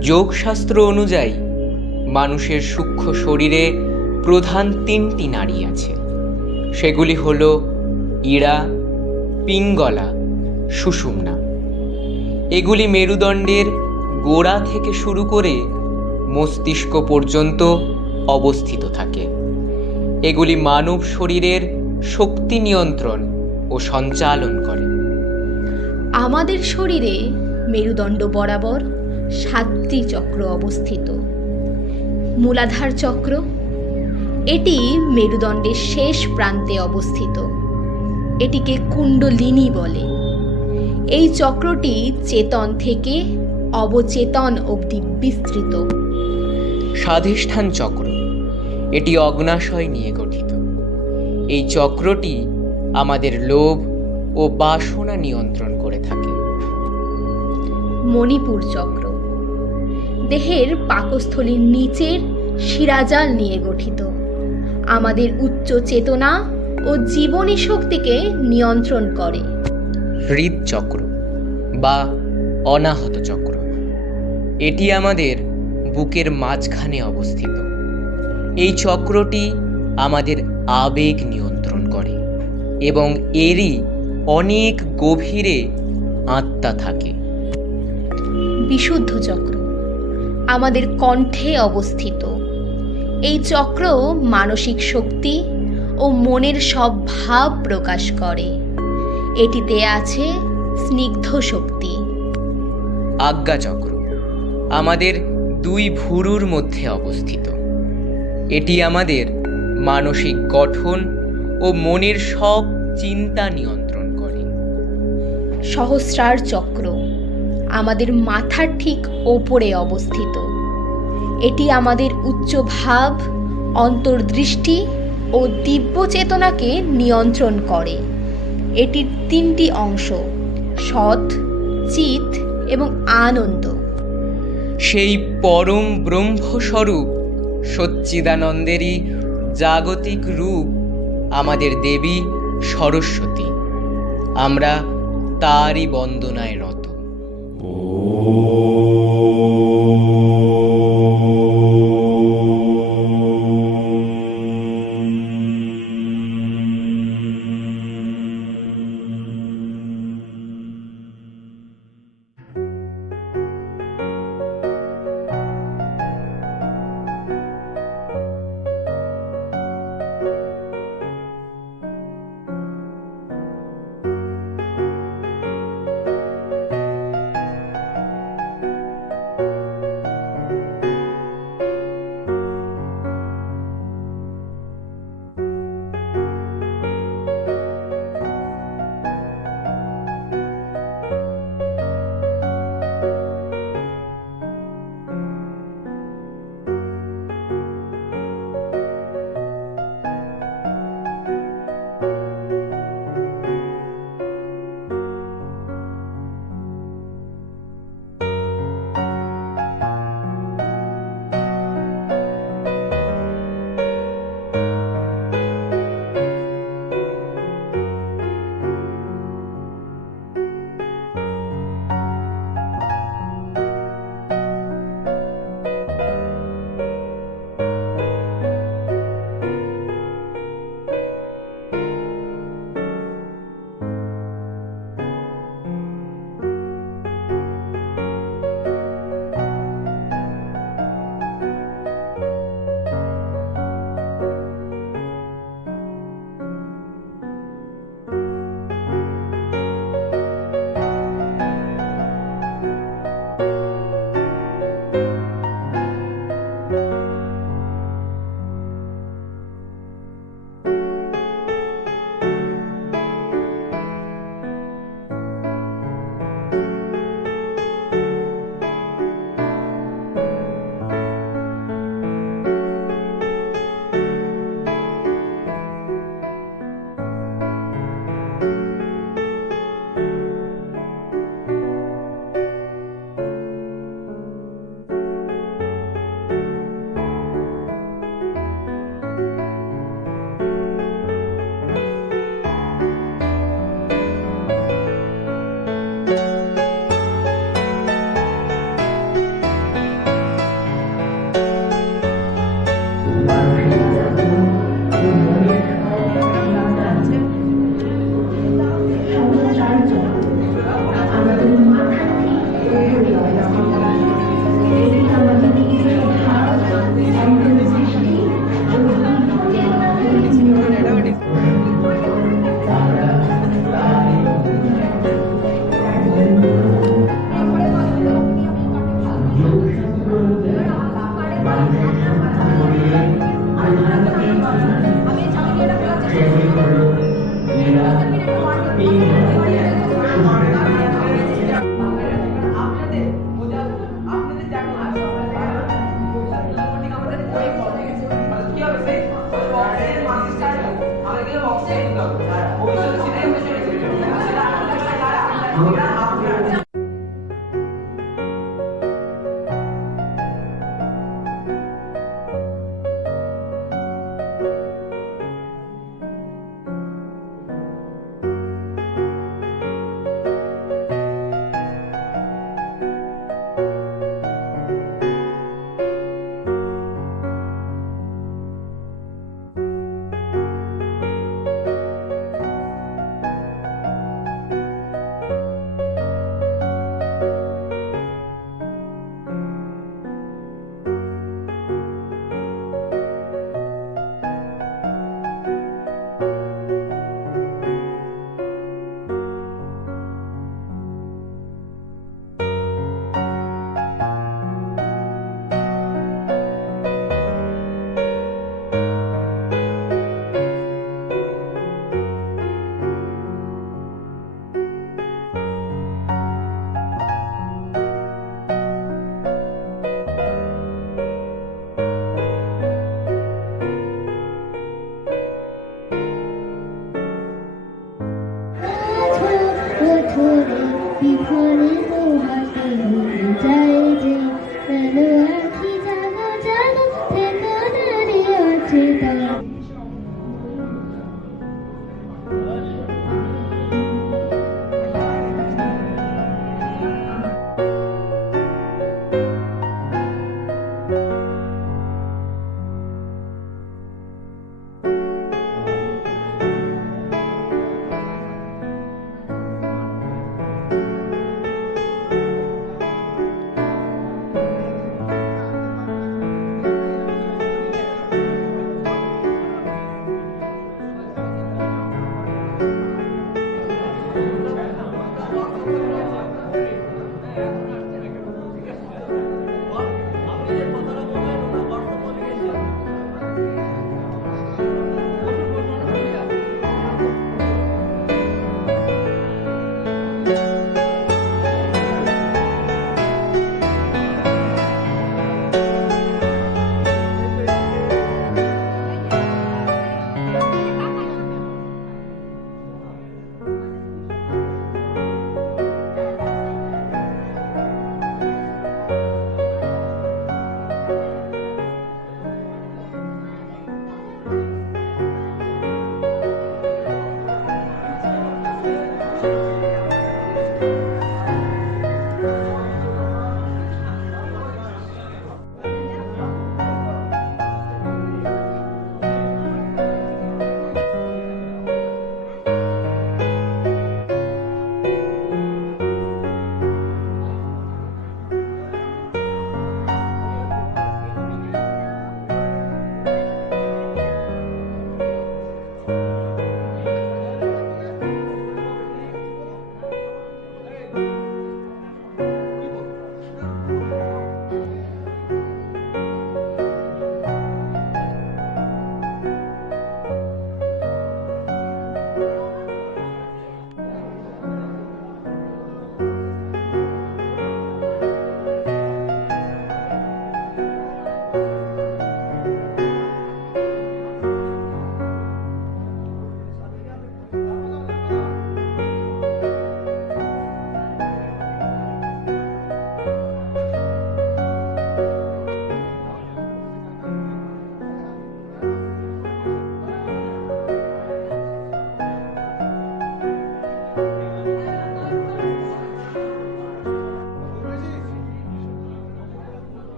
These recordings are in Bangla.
যোগশাস্ত্র অনুযায়ী, মানুষের সূক্ষ্ম শরীরে প্রধান তিনটি নারী আছে। সেগুলি হল ইড়া পিঙ্গলা, সুষুম্না। এগুলি মেরুদণ্ডের গোড়া থেকে শুরু করে মস্তিষ্ক পর্যন্ত অবস্থিত থাকে। এগুলি মানব শরীরের শক্তি নিয়ন্ত্রণ ও সঞ্চালন করে। আমাদের শরীরে মেরুদণ্ড বরাবর সাতটি চক্র অবস্থিত। মূলাধার চক্র এটি মেরুদণ্ডের শেষ প্রান্তে অবস্থিত। এটিকে কুণ্ডলিনী বলে। এই চক্রটি চেতন থেকে অবচেতন অবধি বিস্তৃত। স্বাধিষ্ঠান চক্র এটি অগ্নাশয় নিয়ে গঠিত। এই চক্রটি আমাদের লোভ ও বাসনা নিয়ন্ত্রণ করে থাকে। মণিপুর চক্র দেহের পাকস্থলীর নিচের শিরাজাল নিয়ে গঠিত। আমাদের উচ্চ চেতনা ও জীবনী শক্তিকে নিয়ন্ত্রণ করে। হৃদচক্র বা অনাহত চক্র। এটি আমাদের বুকের মাঝখানে অবস্থিত। এই চক্রটি আমাদের আবেগ নিয়ন্ত্রণ করে এবং এরই অনেক গভীরে আত্মা থাকে। বিশুদ্ধ চক্র। আমাদের কণ্ঠে অবস্থিত। এই চক্র মানসিক শক্তি ও মনের সব ভাব প্রকাশ করে। এটিতে আছে স্নিগ্ধ শক্তি। আজ্ঞাচক্র আমাদের দুই ভুরুর মধ্যে অবস্থিত। এটি আমাদের মানসিক গঠন ও মনের সব চিন্তা নিয়ন্ত্রণ করে। সহস্রার চক্র। আমাদের মাথার ঠিক ওপরে অবস্থিত। এটি আমাদের উচ্চ ভাব, অন্তর্দৃষ্টি ও দিব্য চেতনাকে নিয়ন্ত্রণ করে। এটির তিনটি অংশ, সৎ, চিত এবং আনন্দ। সেই পরম ব্রহ্মস্বরূপ সচ্চিদানন্দেরই জাগতিক রূপ আমাদের দেবী সরস্বতী। আমরা তারই বন্দনায় রত Oh.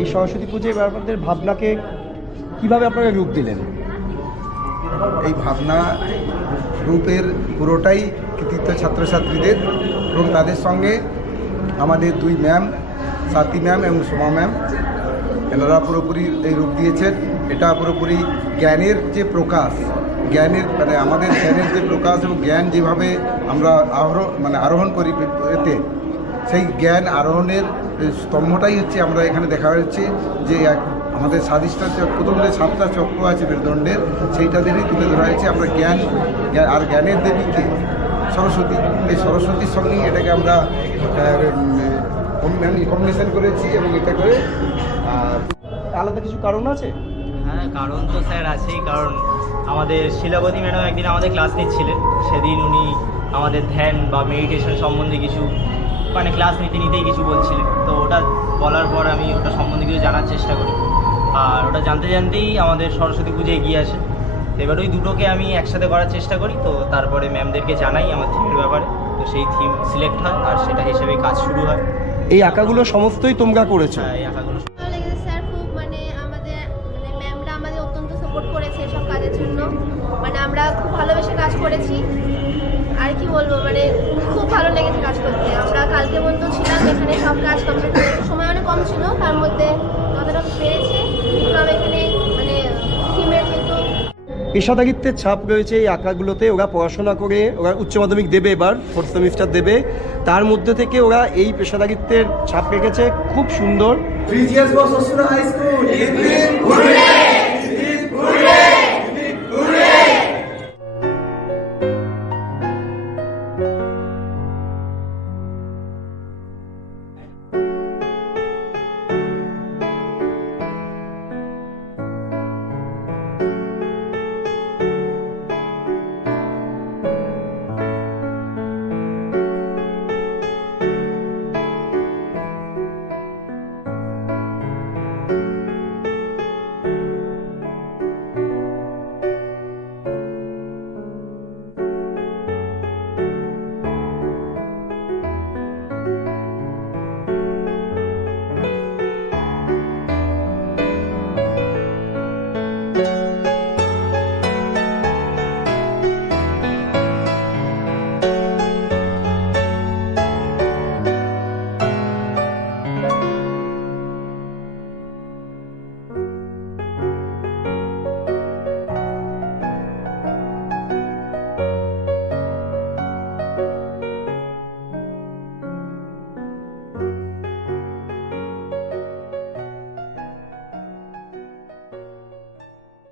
এই সরস্বতী পুজোয় এবার আপনাদের ভাবনাকে কীভাবে আপনারা রূপ দিলেন? এই ভাবনা রূপের পুরোটাই কৃতিত্ব ছাত্রছাত্রীদের এবং তাদের সঙ্গে আমাদের দুই ম্যাম সাথী ম্যাম এবং সোমা ম্যাম এনারা পুরোপুরি এই রূপ দিয়েছেন। এটা পুরোপুরি জ্ঞানের যে প্রকাশ, জ্ঞানের মানে আমাদের জ্ঞানের যে প্রকাশ এবং জ্ঞান যেভাবে আমরা আরোহ মানে আরোহণ করি এতে, সেই জ্ঞান আরোহণের স্তম্ভটাই হচ্ছে আমরা এখানে দেখা যাচ্ছে যে এক আমাদের স্বাদিষ্ঠা চক্র যে সাতটা চক্র আছে মেরুদণ্ডের, সেইটা সেইটাদেরই তুলে ধরা হয়েছে। আমরা জ্ঞান আর জ্ঞানের দেবীকে সরস্বতী, এই সরস্বতীর সঙ্গেই এটাকে আমরা কম্বিনেশন করেছি এবং এটা করে আলাদা কিছু কারণ আছে? হ্যাঁ কারণ তো স্যার আছেই, কারণ আমাদের শিলাবতী ম্যাডাম একদিন আমাদের ক্লাস নিচ্ছিলেন। সেদিন উনি আমাদের ধ্যান বা মেডিটেশন সম্বন্ধে কিছু মানে ক্লাস নিতে নিতেই কিছু বলছিলেন তো ওটা বলার পর আমি ওটা সম্বন্ধে কিছু জানার চেষ্টা করি। আর ওটা জানতে জানতেই আমাদের সরস্বতী পুজো এগিয়ে আসে। এবার ওই দুটোকে আমি একসাথে করার চেষ্টা করি। তো তারপরে ম্যামদেরকে জানাই আমার থিমের ব্যাপারে। তো সেই থিম সিলেক্ট হয় আর সেটা হিসেবে কাজ শুরু হয়। এই আঁকাগুলো সমস্তই তোমরা করেছ? হ্যাঁ, এই আঁকাগুলো পেশাদারিত্বের ছাপ রয়েছে এই আঁকাগুলোতে। ওরা পড়াশোনা করে, ওরা উচ্চ মাধ্যমিক দেবে এবার, ফোর্থ সেমিস্টার দেবে। তার মধ্যে থেকে ওরা এই পেশাদারিত্বের ছাপ রেখেছে। খুব সুন্দর। High school